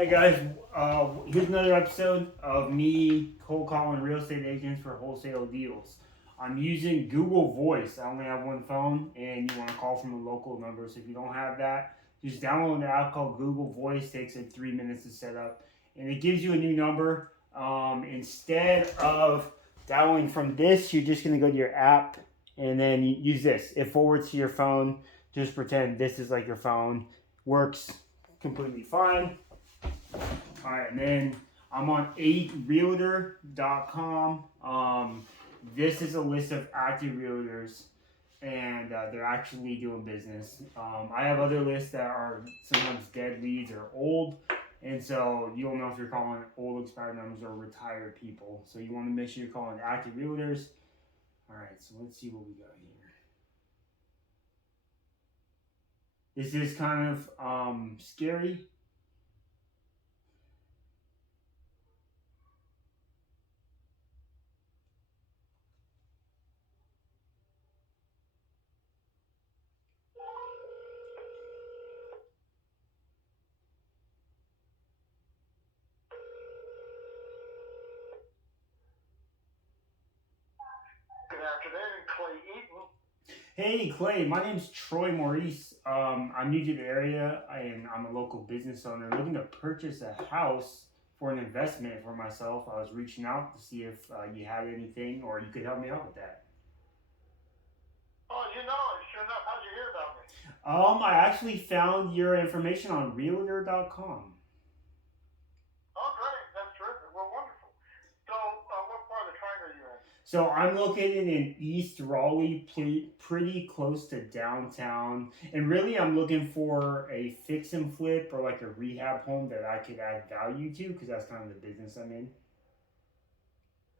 Hey guys, here's another episode of me cold calling real estate agents for wholesale deals. I'm using Google Voice. I only have one phone, and you want to call from a local number. So if you don't have that, just download an app called Google Voice. Takes like 3 minutes to set up, and it gives you a new number. Instead of dialing from this, you're just gonna go to your app, and then you use this. It forwards to your phone. Just pretend this is like your phone. Works completely fine. All right, and then I'm on 8realtor.com. This is a list of active realtors, and they're actually doing business. I have other lists that are sometimes dead leads or old, and so you don't know if you're calling old expired numbers or retired people. So you want to make sure you're calling active realtors. All right, so let's see what we got here. This is kind of scary. Good afternoon, Clay Eaton. Hey Clay, my name's Troy Maurice. I'm new to the area and I'm a local business owner looking to purchase a house for an investment for myself. I was reaching out to see if you had anything or you could help me out with that. Oh, sure enough, how'd you hear about me? I actually found your information on realtor.com. Oh, great, that's terrific. Well, wonderful. So, what part of the triangle are you in? So I'm located in East Raleigh, pretty close to downtown, and really I'm looking for a fix and flip or like a rehab home that I could add value to because that's kind of the business I'm in.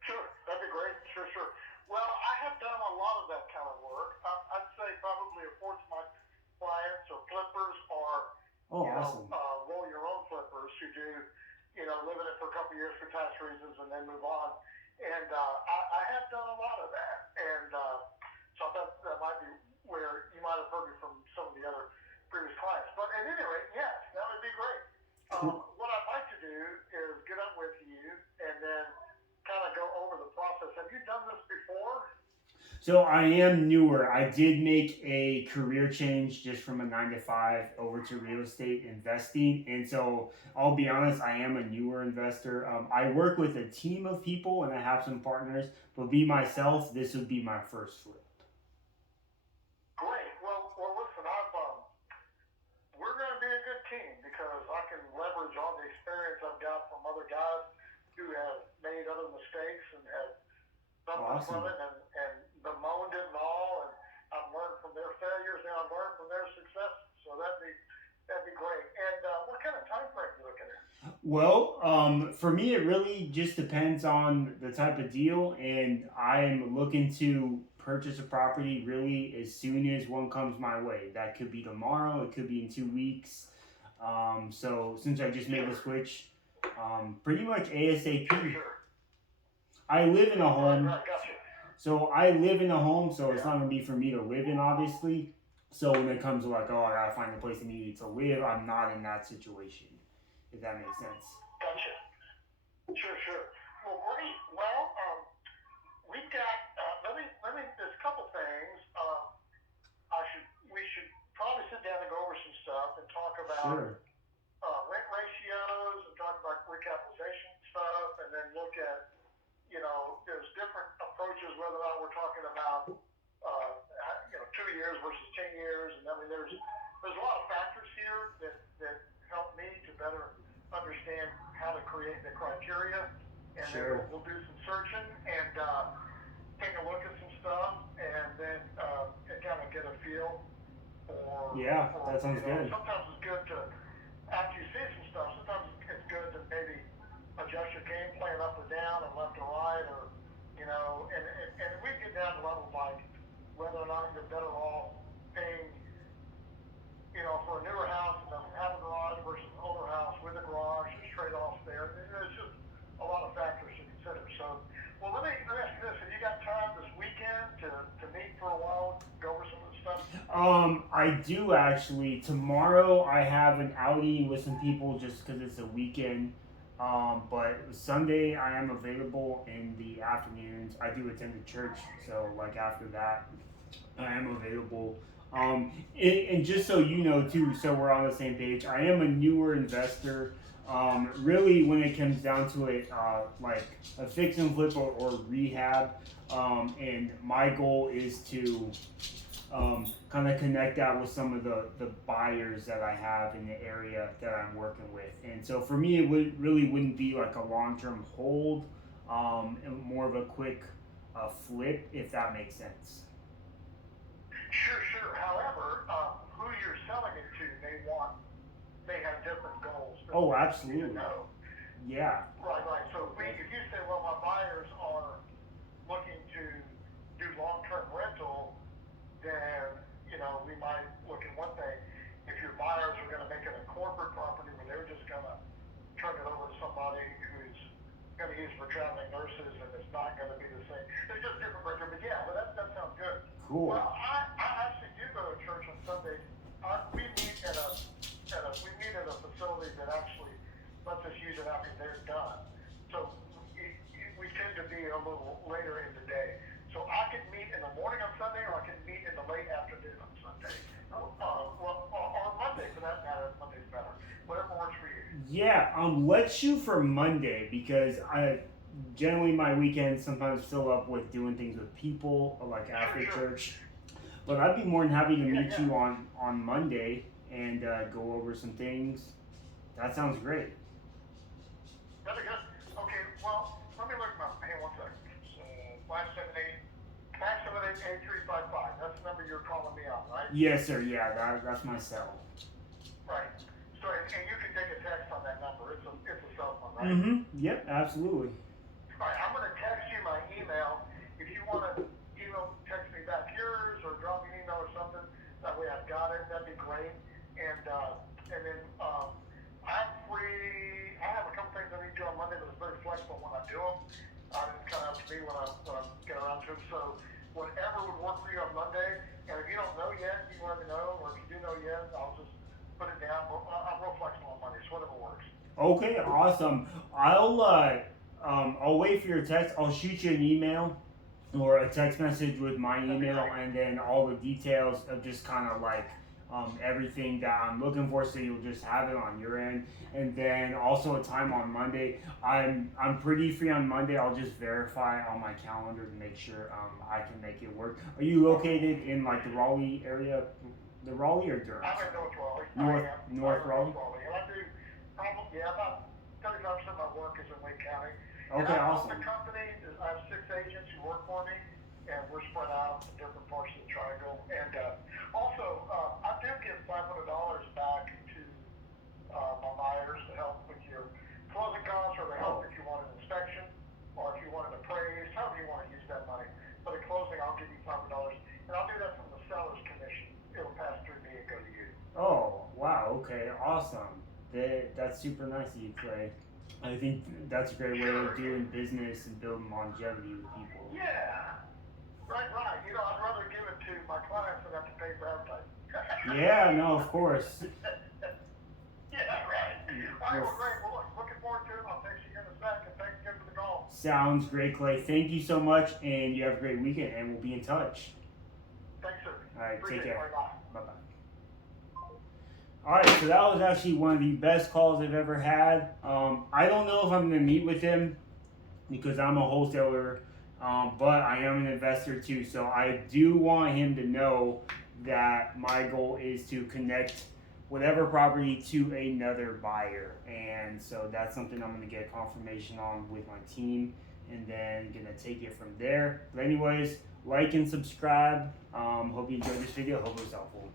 Sure, that'd be great. Sure. Well, I have done a lot of that kind of work. I'd say probably a fourth of my clients or flippers are, Oh, awesome. roll your own flippers who do, live in it for a couple of years for tax reasons and then move on. And I have done a lot of that. And so I thought that might be where you might have heard me from some of the other previous clients. But at any rate, yes, that would be great. Cool. What I'd like to do is get up with you and then kind of go over the process. Have you done this before? So I am newer. I did make a career change just from a 9 to 5 over to real estate investing. And so I'll be honest, I am a newer investor. I work with a team of people and I have some partners, but be myself, this would be my first flip. Great. Well, listen, we're going to be a good team because I can leverage all the experience I've got from other guys who have made other mistakes and have suffered from Awesome. it and bemoaned it and all. And I've learned from their failures and I've learned from their successes. So that'd be great. And what kind of time frame are you looking at? Well, for me, it really just depends on the type of deal, and I'm looking to purchase a property really as soon as one comes my way. That could be tomorrow, it could be in 2 weeks. So since I just made the Sure. switch, pretty much ASAP. Sure. I live in a home, Right. Gotcha. so it's Yeah. not gonna be for me to live in, obviously. So when it comes to like, oh, I gotta find a place immediately to live, I'm not in that situation. If that makes sense. Gotcha. Sure. Well, great. Well, we've got. Let me. There's a couple things. We should probably sit down and go over some stuff and talk about Sure. rent ratios and talk about recapitalization stuff, and then look at, there's different approaches whether or not we're talking about, 2 years versus 10 years, and I mean there's a lot of factors here that help me to better understand how to create the criteria, and then we'll, Sure. we'll do some searching and take a look at some stuff, and then kind of get a feel Yeah, for that sounds good. sometimes it's good to, after you see some stuff, sometimes it's good to maybe adjust your game plan up or down and left or right, or and we get down to levels like whether or not you're better off paying, for a newer house that doesn't have a garage versus an older house with a garage. There's trade-offs there. There's just a lot of factors to consider. So, well, let me ask you this: have you got time this weekend to meet for a while, go over some of this stuff? I do actually. Tomorrow I have an outing with some people just because it's a weekend. But Sunday I am available in the afternoons. I do attend the church, so like after that, I am available. And just so you know too, so we're on the same page. I am a newer investor. Really, when it comes down to it, like a fix and flip or rehab, and my goal is to kind of connect that with some of the buyers that I have in the area that I'm working with. And so for me, it wouldn't be like a long term hold, and more of a quick flip, if that makes sense. Sure, sure. However, who you're selling it to, they have different goals. Oh, You need to absolutely. know. Yeah. Right, right. So if you say, well, my buyers are looking to do long-term rental, then, we might look at one thing. If your buyers are going to make it a corporate property where they're just going to turn it over to somebody who's going to use for traveling nurses and it's not going to be the same. It's just different criteria. But yeah, well, that sounds good. Cool. Well, I actually do go to church on Sundays. We meet at a facility that actually lets us use it after they're done. So we tend to be a little later in the day. So I can meet in the morning on Sunday, or I can meet in the late afternoon on Sunday. Or Monday for that matter. Monday's better. Whatever works for you. Yeah. Let's shoot for Monday because I generally my weekends sometimes fill up with doing things with people like after Sure, sure. church. But I'd be more than happy to Yeah, meet yeah. you on Monday and go over some things. That sounds great. Really good. Okay, well, let me look my, hang on one second. So, 578-8355. That's the number you're calling me on, right? Yes, sir. Yeah, that's my cell. Right. So, and you can take a text on that number. It's a cell phone, right? Mm-hmm. Yep. Absolutely. All right, I'm going to text you my email. If you want to text me back yours or drop me an email or something, that way I've got it. That'd be great. And then I'm free. I have a couple things I need to do on Monday, but it's very flexible when I do them. It's kind of up to me when I get around to them. So whatever would work for you on Monday. And if you don't know yet, you can let me know. Or if you do know yet, I'll just put it down. I'm real flexible on Monday, so whatever works. Okay. Awesome. I'll wait for your text. I'll shoot you an email or a text message with my That'd be email great. and then all the details of just kind of like everything that I'm looking for, so you'll just have it on your end. And then also a time on Monday. I'm pretty free on Monday. I'll just verify on my calendar to make sure I can make it work. Are you located in like the Raleigh area, the Raleigh or Durham? I'm in North Raleigh. North I am. North I'm in Raleigh. North Raleigh. And I do probably, about 35% of my work is in Wake County. And Okay, I own awesome. the company. I have 6 agents who work for me, and we're spread out in different parts of the triangle. And also, I do give $500 back to my buyers to help with your closing costs, or to help Oh, if you want an inspection, or if you want an appraised, however you want to use that money. But at closing, I'll give you $500, and I'll do that from the seller's commission. It'll pass through me and go to you. oh, wow. Okay, awesome. That's super nice of you, Clay. I think that's a great way of Sure. doing business and building longevity with people. Yeah. Right, right. I'd rather give it to my clients than have to pay for advertising. Yeah, no, of course. Yeah, right. All right, Well, well, great. Well, looking forward to it. I'll text you here in a sec, and thanks again for the call. sounds great, Clay. Thank you so much, and you have a great weekend, and we'll be in touch. Thanks, sir. All right, take Appreciate it. care. Bye-bye. Bye bye. All right, so that was actually one of the best calls I've ever had. I don't know if I'm going to meet with him because I'm a wholesaler, but I am an investor too. So I do want him to know that my goal is to connect whatever property to another buyer. And so that's something I'm going to get confirmation on with my team and then going to take it from there. But anyways, like and subscribe. Hope you enjoyed this video. Hope it was helpful.